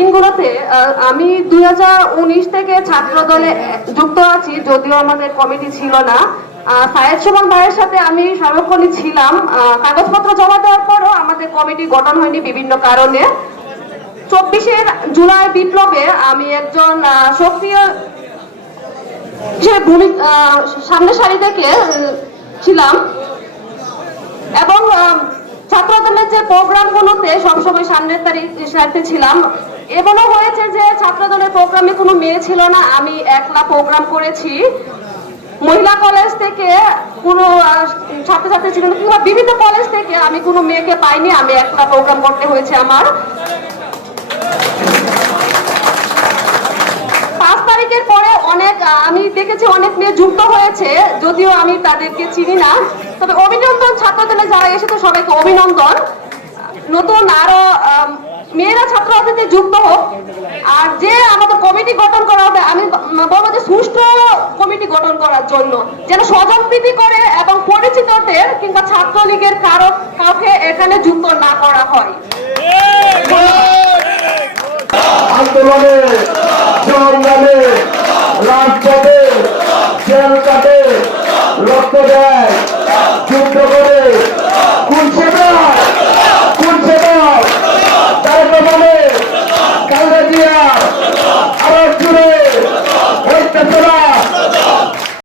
দিনগুলোতে আমি দুই থেকে ছাত্র দলে যুক্ত আছি, যদিও আমাদের কমিটি ছিল না। সায়েদ সুমন ভাইয়ের সাথে আমি সর্বক্ষণই ছিলাম। কাগজপত্র জমা দেওয়ার পরও আমাদের কমিটি গঠন হয়নি বিভিন্ন কারণে। চব্বিশের জুলাই বিপ্লবে আমি একজন সক্রিয় সারি থেকে ছিলাম। এবং ছাত্রদলের যে প্রোগ্রামগুলোতে সবসময় সামনের তারিখ সারিতে ছিলাম। এমনও হয়েছে যে ছাত্রদলের প্রোগ্রামে কোনো মেয়ে ছিল না। আমি একলা প্রোগ্রাম করেছি। মহিলা কলেজ থেকে কোনো ছাত্রছাত্রী ছিল কিংবা বিভিন্ন কলেজ থেকে আমি কোনো মেয়েকে পাইনি। আমি একলা প্রোগ্রাম করতে হয়েছে আমার। পাঁচ তারিখের পরে অনেক আমি দেখেছি অনেক মেয়ে যুক্ত হয়েছে। যদিও আমি তাদেরকে চিনি না। তবে অভিনন্দন ছাত্রদলে যারা এসেছে সবাইকে অভিনন্দন। নতুন আরও মেয়েরা ছাত্র রাজনীতি যুক্ত হোক, আর যে আমাদের কমিটি গঠন করা হবে, আমি বলব যে সুষ্ঠু কমিটি গঠন করার জন্য, যেন স্বজনপ্রীতি করে এবং পরিচিতদের কিংবা ছাত্রলীগের কারও কাউকে এখানে যুক্ত না করা হয়। আন্দোলনে সংগ্রামে রাজপথে জেল কাটে রক্ত দেয়।